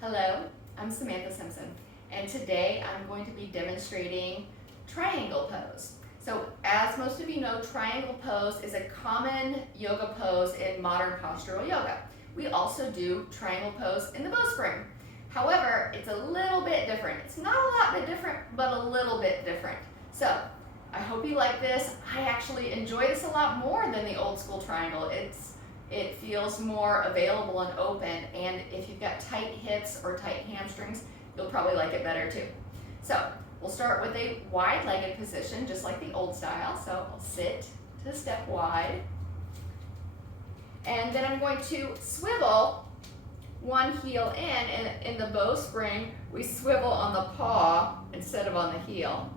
Hello, I'm Samantha Simpson, and today I'm going to be demonstrating triangle pose. So as most of you know, triangle pose is a common yoga pose in modern postural yoga. We also do triangle pose in the Bowspring. However, it's a little bit different. It's not a lot bit different, but a little bit different. So I hope you like this. I actually enjoy this a lot more than the old school triangle. It feels more available and open, and if you've got tight hips or tight hamstrings, you'll probably like it better too. So we'll start with a wide-legged position, just like the old style. So I'll sit to step wide, and then I'm going to swivel one heel in, and in the Bowspring, we swivel on the paw instead of on the heel.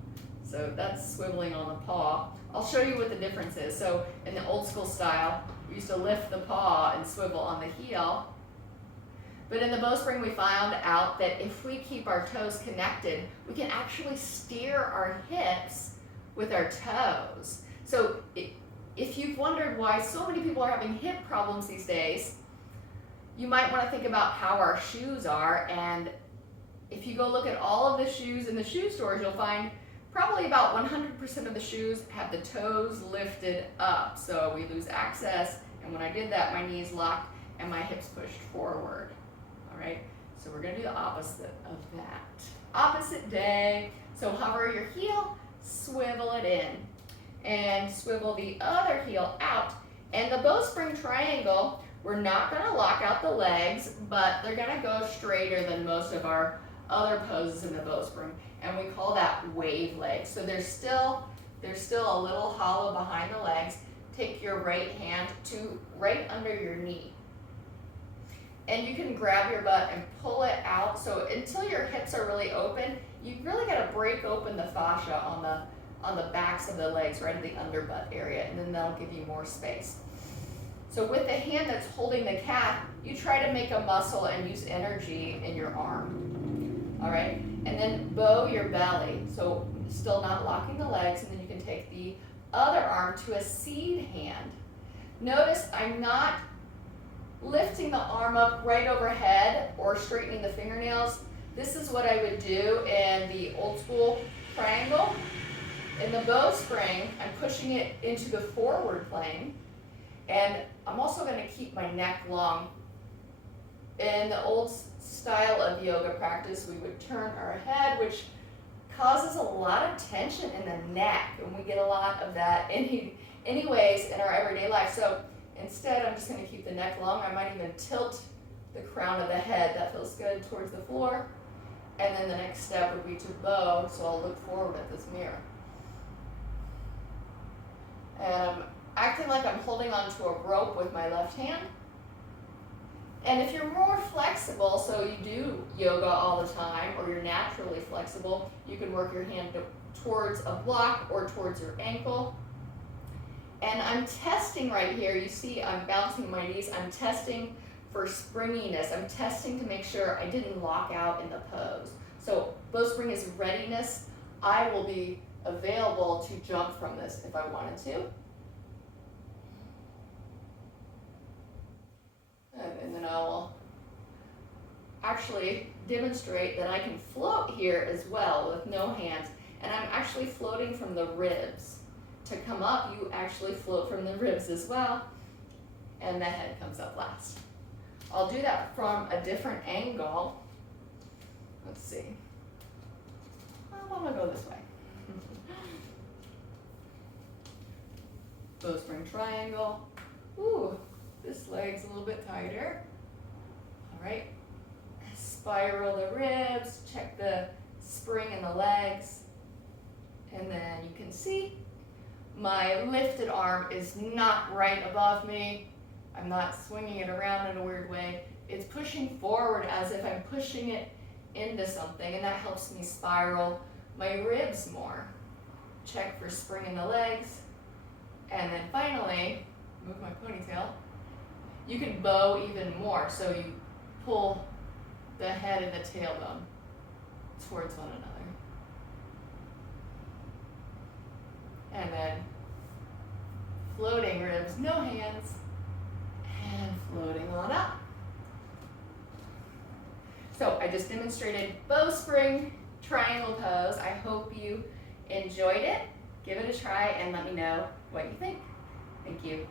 So that's swiveling on the paw. I'll show you what the difference is. So in the old school style, we used to lift the paw and swivel on the heel. But in the Bowspring, we found out that if we keep our toes connected, we can actually steer our hips with our toes. So if you've wondered why so many people are having hip problems these days, you might want to think about how our shoes are. And if you go look at all of the shoes in the shoe stores, you'll find probably about 100% of the shoes have the toes lifted up, so we lose access, and when I did that, my knees locked and my hips pushed forward. All right, so we're gonna do the opposite of that. Opposite day, so hover your heel, swivel it in, and swivel the other heel out. And the Bowspring Triangle, we're not gonna lock out the legs, but they're gonna go straighter than most of our other poses in the Bowspring, and we call that wave legs. So there's still a little hollow behind the legs. Take your right hand to right under your knee, and you can grab your butt and pull it out. So until your hips are really open, you really got to break open the fascia on the backs of the legs, right at the underbutt area, and then that'll give you more space. So with the hand that's holding the calf, you try to make a muscle and use energy in your arm. All right, and then bow your belly. So still not locking the legs, and then you can take the other arm to a seed hand. Notice I'm not lifting the arm up right overhead or straightening the fingernails. This is what I would do in the old school triangle. In the Bowspring, I'm pushing it into the forward plane, and I'm also going to keep my neck long. In the old style of yoga practice, we would turn our head, which causes a lot of tension in the neck, and we get a lot of that anyways in our everyday life. So instead, I'm just going to keep the neck long. I might even tilt the crown of the head. That feels good towards the floor. And then the next step would be to bow, so I'll look forward at this mirror. And I'm acting like I'm holding onto a rope with my left hand. And if you're more flexible, so you do yoga all the time, or you're naturally flexible, you can work your hand towards a block or towards your ankle. And I'm testing right here. You see I'm bouncing my knees. I'm testing for springiness. I'm testing to make sure I didn't lock out in the pose. So Bowspring is readiness. I will be available to jump from this if I wanted to. And then I'll actually demonstrate that I can float here as well with no hands. And I'm actually floating from the ribs. To come up, you actually float from the ribs as well, and the head comes up last. I'll do that from a different angle. Let's see. I'm gonna go this way. Bowspring Triangle. Ooh. This leg's a little bit tighter. All right, spiral the ribs, check the spring in the legs, and then you can see my lifted arm is not right above me. I'm not swinging it around in a weird way. It's pushing forward as if I'm pushing it into something, and that helps me spiral my ribs more. Check for spring in the legs, and then finally, move my ponytail. You can bow even more, so you pull the head and the tailbone towards one another. And then floating ribs, no hands, and floating on up. So I just demonstrated Bowspring Triangle pose. I hope you enjoyed it. Give it a try and let me know what you think. Thank you.